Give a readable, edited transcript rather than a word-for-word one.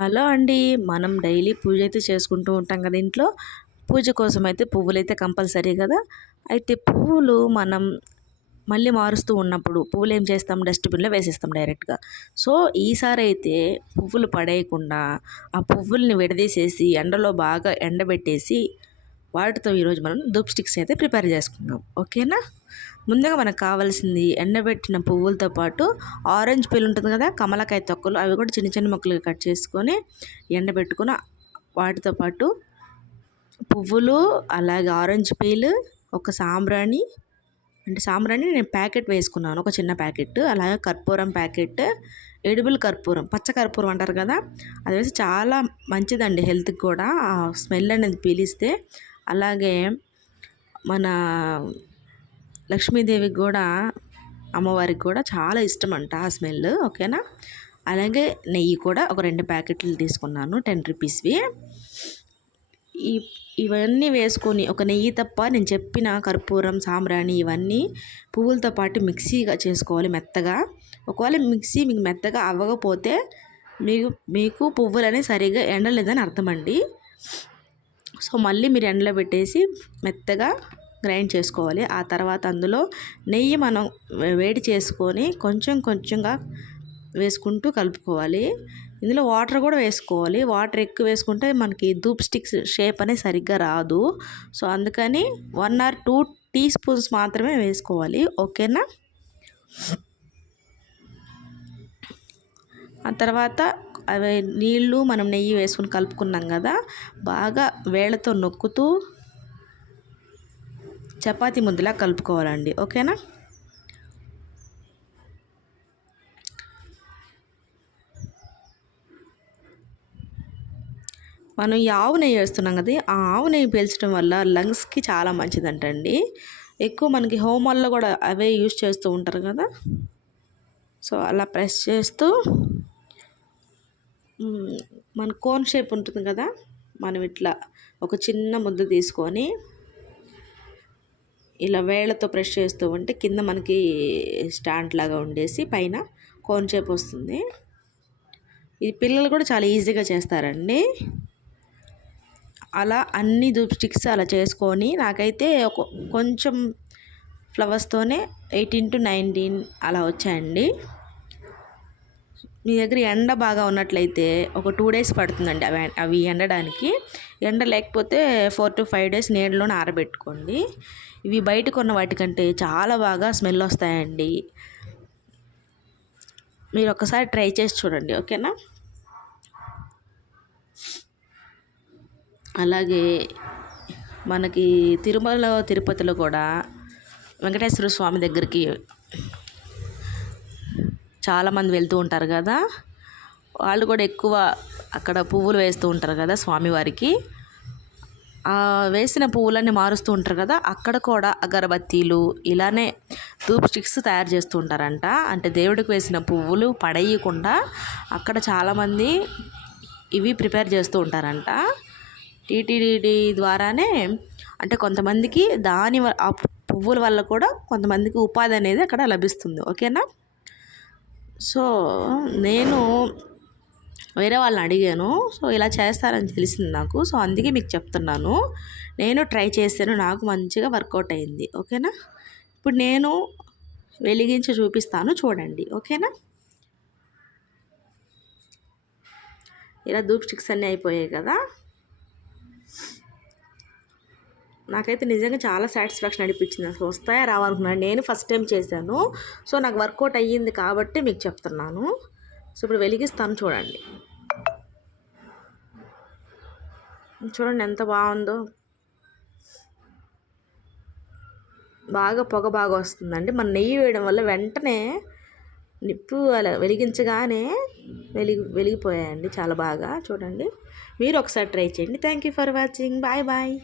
Hello అండి. మనం daily పూజ అయితే చేసుకుంటూ ఉంటాం కదా ఇంట్లో. పూజ కోసం అయితే పువ్వులైతే కంపల్సరీ కదా. అయితే పువ్వులు మనం మళ్ళీ మారుస్తూ ఉన్నప్పుడు పువ్వులు ఏం చేస్తాం, డస్ట్‌బిన్‌లో వేసేస్తాం డైరెక్ట్‌గా. సో, ఈసారి అయితే పువ్వులు పడేయకుండా ఆ పువ్వుల్ని విడదీసేసి ఎండలో బాగా ఎండబెట్టేసి వాటితో ఈరోజు మనం ధూప్ స్టిక్స్ అయితే ప్రిపేర్ చేసుకుందాం. ఓకేనా? ముందుగా మనకు కావాల్సింది ఎండబెట్టిన పువ్వులతో పాటు ఆరెంజ్ పీల్ ఉంటుంది కదా, కమలకాయ తొక్కలు అవి కూడా చిన్న చిన్న ముక్కలుగా కట్ చేసుకొని ఎండబెట్టుకుని వాటితో పాటు పువ్వులు, అలాగే ఆరెంజ్ పీల్, ఒక సాంబ్రాణి, అంటే సాంబ్రాణి నేను ప్యాకెట్ వేసుకున్నాను, ఒక చిన్న ప్యాకెట్. అలాగే కర్పూరం ప్యాకెట్, ఎడిబుల్ కర్పూరం, పచ్చ కర్పూరం అంటారు కదా, అది వేసి చాలా మంచిదండి హెల్త్కి కూడా, ఆ స్మెల్ అనేది పీలిస్తే. అలాగే మన లక్ష్మీదేవికి కూడా, అమ్మవారికి కూడా చాలా ఇష్టం అంట ఆ స్మెల్. ఓకేనా? అలాగే నెయ్యి కూడా ఒక 2 ప్యాకెట్లు తీసుకున్నాను, 10 రూపీస్వి. ఈ ఇవన్నీ వేసుకొని, ఒక నెయ్యి తప్ప నేను చెప్పిన కర్పూరం, సాంబ్రాణి ఇవన్నీ పువ్వులతో పాటు మిక్సీగా చేసుకోవాలి మెత్తగా. ఒకవేళ మిక్సీ మీకు మెత్తగా అవ్వకపోతే మీకు పువ్వులని సరిగా ఎండలేదని అర్థమండి. సో మళ్ళీ మీరు ఎండలో పెట్టేసి మెత్తగా గ్రైండ్ చేసుకోవాలి. ఆ తర్వాత అందులో నెయ్యి మనం వేడి చేసుకొని కొంచెం కొంచెంగా వేసుకుంటూ కలుపుకోవాలి. ఇందులో వాటర్ కూడా వేసుకోవాలి. వాటర్ ఎక్కువ వేసుకుంటే మనకి ధూప్ స్టిక్స్ షేప్ అనేది సరిగ్గా రాదు. సో అందుకని 1 or 2 టీ స్పూన్స్ మాత్రమే వేసుకోవాలి. ఓకేనా? ఆ తర్వాత అవి నీళ్ళు మనం నెయ్యి వేసుకుని కలుపుకున్నాం కదా, బాగా వేళ్ళతో నొక్కుతూ చపాతీ ముద్దలా కలుపుకోవాలండి. ఓకేనా? మనం ఈ ఆవు నెయ్యి వేస్తున్నాం కదా, ఆ ఆవు నెయ్యి పీల్చడం వల్ల లంగ్స్కి చాలా మంచిదంటండి. ఎక్కువ మనకి హోమాల్లో కూడా అవే యూజ్ చేస్తూ ఉంటారు కదా. సో అలా ప్రెస్ చేస్తూ మన కోన్ షేప్ ఉంటుంది కదా, మనం ఇట్లా ఒక చిన్న ముద్ద తీసుకొని ఇలా వేళ్ళతో ప్రెస్ చేస్తూ ఉంటే కింద మనకి స్టాండ్ లాగా ఉండేసి పైన కోన్ షేప్ వస్తుంది. ఇది పిల్లలు కూడా చాలా ఈజీగా చేస్తారండి. అలా అన్ని ధూప్ స్టిక్స్ అలా చేసుకొని నాకైతే కొంచెం ఫ్లవర్స్తోనే 18 to 19 అలా వచ్చాయండి. మీ దగ్గర ఎండ బాగా ఉన్నట్లయితే ఒక 2 days పడుతుందండి అవి ఎండడానికి. ఎండ లేకపోతే 4 to 5 days నీడలోనే ఆరబెట్టుకోండి. ఇవి బయట కొన్న వాటికంటే చాలా బాగా స్మెల్ వస్తాయండి. మీరు ఒకసారి ట్రై చేసి చూడండి. ఓకేనా? అలాగే మనకి తిరుమల తిరుపతిలో కూడా వెంకటేశ్వర స్వామి దగ్గరికి చాలామంది వెళ్తూ ఉంటారు కదా, వాళ్ళు కూడా ఎక్కువ అక్కడ పువ్వులు వేస్తూ ఉంటారు కదా స్వామివారికి. వేసిన పువ్వులన్నీ మారుస్తూ ఉంటారు కదా, అక్కడ కూడా అగరబత్తీలు ఇలానే ధూప్ స్టిక్స్ తయారు చేస్తూ ఉంటారంట. అంటే దేవుడికి వేసిన పువ్వులు పడేయకుండా అక్కడ చాలామంది ఇవి ప్రిపేర్ చేస్తూ ఉంటారంట. టీటీడీ ద్వారానే, అంటే కొంతమందికి ఆ పువ్వుల వల్ల కూడా కొంతమందికి ఉపాధి అనేది అక్కడ లభిస్తుంది. ఓకేనా? సో నేను వేరే వాళ్ళని అడిగాను. సో ఇలా చేస్తారని తెలిసింది నాకు. సో అందుకే మీకు చెప్తున్నాను. నేను ట్రై చేశాను, నాకు మంచిగా వర్కౌట్ అయింది. ఓకేనా? ఇప్పుడు నేను వెలిగించి చూపిస్తాను, చూడండి. ఓకేనా? ఇలా ధూప్ స్టిక్స్ అన్నీ అయిపోయాయి కదా. నాకైతే నిజంగా చాలా సాటిస్ఫాక్షన్ అనిపించింది. అసలు వస్తాయా రావాలనుకున్నాను. నేను ఫస్ట్ టైం చేశాను. సో నాకు వర్కౌట్ అయ్యింది కాబట్టి మీకు చెప్తున్నాను. సో ఇప్పుడు వెలిగిస్తాను, చూడండి. చూడండి ఎంత బాగుందో. బాగా పొగ బాగా వస్తుందండి. మన నెయ్యి వేయడం వల్ల వెంటనే నిప్పు అలా వెలిగించగానే వెలిగిపోయాయండి చాలా బాగా. చూడండి, మీరు ఒకసారి ట్రై చేయండి. Thank you for watching. Bye bye.